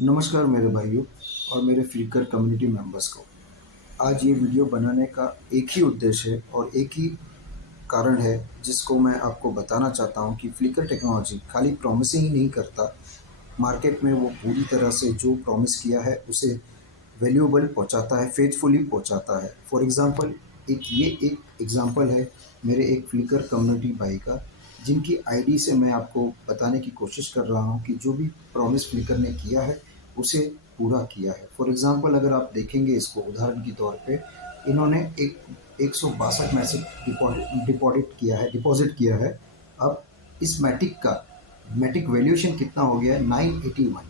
नमस्कार मेरे भाइयों और मेरे फ्लिकर कम्युनिटी मेंबर्स को। आज ये वीडियो बनाने का एक ही उद्देश्य है और एक ही कारण है जिसको मैं आपको बताना चाहता हूँ कि फ्लिकर टेक्नोलॉजी खाली प्रॉमिसिंग ही नहीं करता, मार्केट में वो पूरी तरह से जो प्रॉमिस किया है उसे वैल्यूएबल पहुँचाता है, फेथफुली पहुँचाता है। फॉर एग्ज़ाम्पल एक एग्ज़ाम्पल है मेरे एक फ्लिकर कम्युनिटी भाई का, जिनकी आईडी से मैं आपको बताने की कोशिश कर रहा हूँ कि जो भी प्रॉमिस फ्लिकर ने किया है उसे पूरा किया है। फॉर एग्ज़ाम्पल अगर आप देखेंगे इसको उदाहरण के तौर पे, इन्होंने एक 162 मैसेज डिपॉज़िट किया है। अब इस मैटिक वैल्यूएशन कितना हो गया है 981।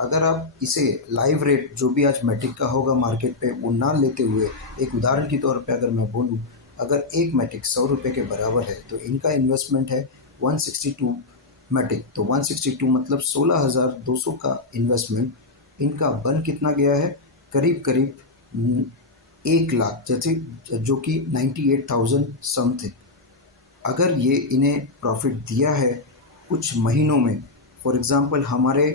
अगर आप इसे लाइव रेट जो भी आज मैटिक का होगा मार्केट पे वो ना लेते हुए, एक उदाहरण के तौर पे अगर मैं बोलूँ, अगर एक मैटिक 100 रुपये के बराबर है तो इनका इन्वेस्टमेंट है 162 मैटिक, तो 162 मतलब 16,200 का इन्वेस्टमेंट इनका बन कितना गया है, करीब करीब 1 लाख, जैसे जो कि 98,000 समथिंग। अगर ये इन्हें प्रॉफिट दिया है कुछ महीनों में, फॉर एग्ज़ाम्पल हमारे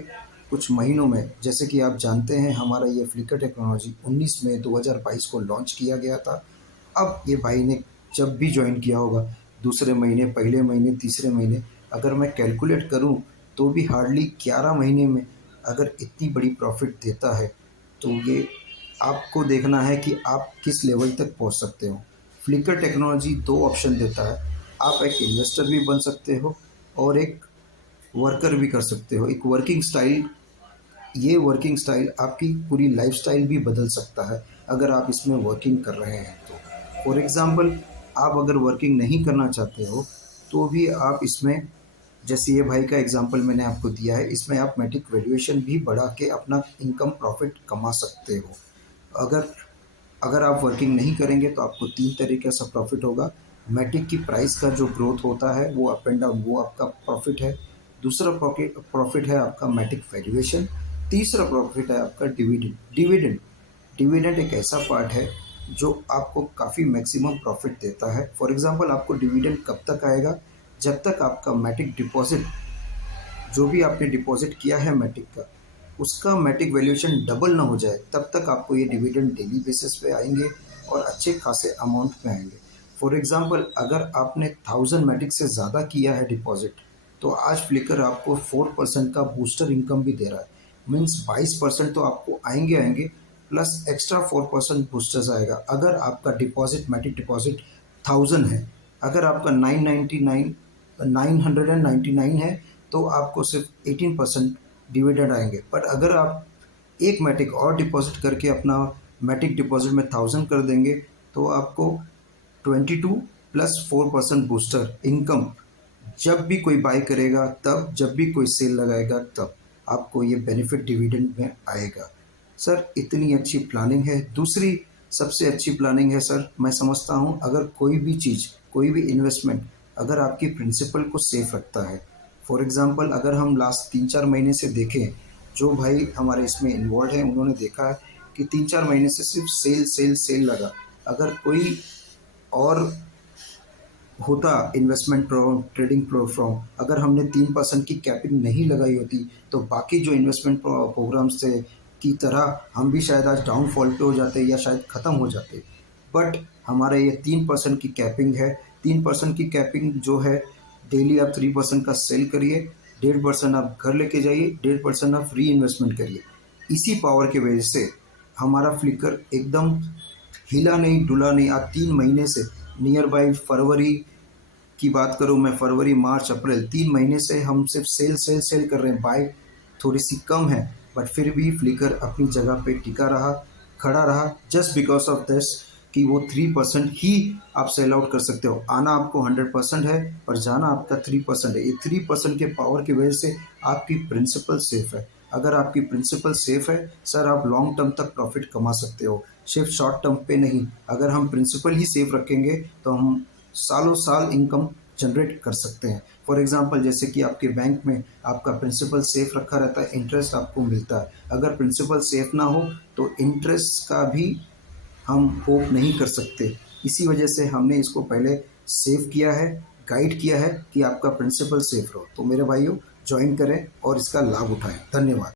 कुछ महीनों में, जैसे कि आप जानते हैं हमारा ये फ्लिकर टेक्नोलॉजी 19 मई 2022 को लॉन्च किया गया था। अब ये भाई ने जब भी जॉइन किया होगा, दूसरे महीने, पहले महीने, तीसरे महीने, अगर मैं कैलकुलेट करूँ तो भी हार्डली 11 महीने में अगर इतनी बड़ी प्रॉफिट देता है, तो ये आपको देखना है कि आप किस लेवल तक पहुँच सकते हो। फ्लिकर टेक्नोलॉजी 2 ऑप्शन देता है, आप एक इन्वेस्टर भी बन सकते हो और एक वर्कर भी कर सकते हो। एक वर्किंग स्टाइल आपकी पूरी लाइफ़स्टाइल भी बदल सकता है अगर आप इसमें वर्किंग कर रहे हैं तो। फॉर एग्ज़ाम्पल आप अगर वर्किंग नहीं करना चाहते हो तो भी आप इसमें, जैसे ये भाई का एग्ज़ाम्पल मैंने आपको दिया है, इसमें आप मैटिक वैल्यूएशन भी बढ़ा के अपना इनकम प्रॉफ़िट कमा सकते हो। अगर अगर आप वर्किंग नहीं करेंगे तो आपको 3 तरीके से प्रॉफ़िट होगा। मैटिक की प्राइस का जो ग्रोथ होता है वो अप एंड डाउन, वो आपका प्रॉफ़िट है। दूसरा प्रॉफ़िट है आपका मैटिक वैल्यूएशन। तीसरा प्रॉफ़िट है आपका डिविडेंड। डिविडेंड एक ऐसा पार्ट है जो आपको काफ़ी मैक्सिमम प्रॉफ़िट देता है। फॉर एग्ज़ाम्पल आपको डिविडेंड कब तक आएगा, जब तक आपका मैटिक डिपॉज़िट, जो भी आपने डिपॉज़िट किया है मैटिक का, उसका मैटिक वैल्यूएशन डबल ना हो जाए, तब तक आपको ये डिविडेंड डेली बेसिस पे आएंगे और अच्छे खासे अमाउंट में आएंगे। फॉर एग्ज़ाम्पल अगर आपने 1000 मैटिक से ज़्यादा किया है डिपॉज़िट, तो आज फ्लिकर आपको 4% का बूस्टर इनकम भी दे रहा है। मीन्स 22% तो आपको आएंगे प्लस एक्स्ट्रा 4% बूस्टर्स आएगा। अगर आपका डिपॉज़िट, मैटिक डिपॉज़िट 1000 है, अगर आपका 999 है, तो आपको सिर्फ 18% डिविडेंड आएंगे। पर अगर आप एक मैटिक और डिपॉजिट करके अपना मैटिक डिपॉजिट में 1000 कर देंगे, तो आपको 22 प्लस 4% बूस्टर इनकम, जब भी कोई बाय करेगा तब, जब भी कोई सेल लगाएगा तब आपको ये बेनिफिट डिविडेंड में आएगा। सर इतनी अच्छी प्लानिंग है। दूसरी सबसे अच्छी प्लानिंग है सर, मैं समझता हूँ अगर कोई भी चीज़, कोई भी इन्वेस्टमेंट अगर आपकी प्रिंसिपल को सेफ रखता है। फॉर एग्ज़ाम्पल अगर हम लास्ट 3-4 महीने से देखें, जो भाई हमारे इसमें इन्वॉल्व हैं उन्होंने देखा है कि 3-4 महीने से सिर्फ सेल लगा। अगर कोई और होता इन्वेस्टमेंट ट्रेडिंग प्लेटफॉर्म, अगर हमने 3% की कैपिंग नहीं लगाई होती तो बाकी जो इन्वेस्टमेंट प्रोग्राम्स थे की तरह हम भी शायद आज डाउनफॉल पे हो जाते या शायद ख़त्म हो जाते। बट हमारा ये 3% की कैपिंग है। 3% की कैपिंग जो है, डेली आप 3% का सेल करिए, 1.5% आप घर लेके जाइए, 1.5% आप री इन्वेस्टमेंट करिए। इसी पावर की वजह से हमारा फ्लिकर एकदम हिला नहीं डुला नहीं। आज 3 महीने से, नियर बाई फरवरी की बात करूँ मैं, फरवरी मार्च अप्रैल 3 महीने से हम सिर्फ सेल कर रहे हैं। बाय थोड़ी सी कम है बट फिर भी फ्लिकर अपनी जगह पे टिका रहा, खड़ा रहा, जस्ट बिकॉज ऑफ दिस कि वो 3% ही आप सेल आउट कर सकते हो। आना आपको 100% है पर जाना आपका 3% है। ये 3% के पावर की वजह से आपकी प्रिंसिपल सेफ है। अगर आपकी प्रिंसिपल सेफ है सर, आप लॉन्ग टर्म तक प्रॉफिट कमा सकते हो, सिर्फ शॉर्ट टर्म पे नहीं। अगर हम प्रिंसिपल ही सेफ रखेंगे तो हम सालों साल इनकम जनरेट कर सकते हैं। फॉर एग्जांपल जैसे कि आपके बैंक में आपका प्रिंसिपल सेफ रखा रहता है, इंटरेस्ट आपको मिलता है। अगर प्रिंसिपल सेफ ना हो तो इंटरेस्ट का भी हम होप नहीं कर सकते। इसी वजह से हमने इसको पहले सेव किया है, गाइड किया है कि आपका प्रिंसिपल सेफ रहो। तो मेरे भाइयों, ज्वाइन करें और इसका लाभ उठाएं। धन्यवाद।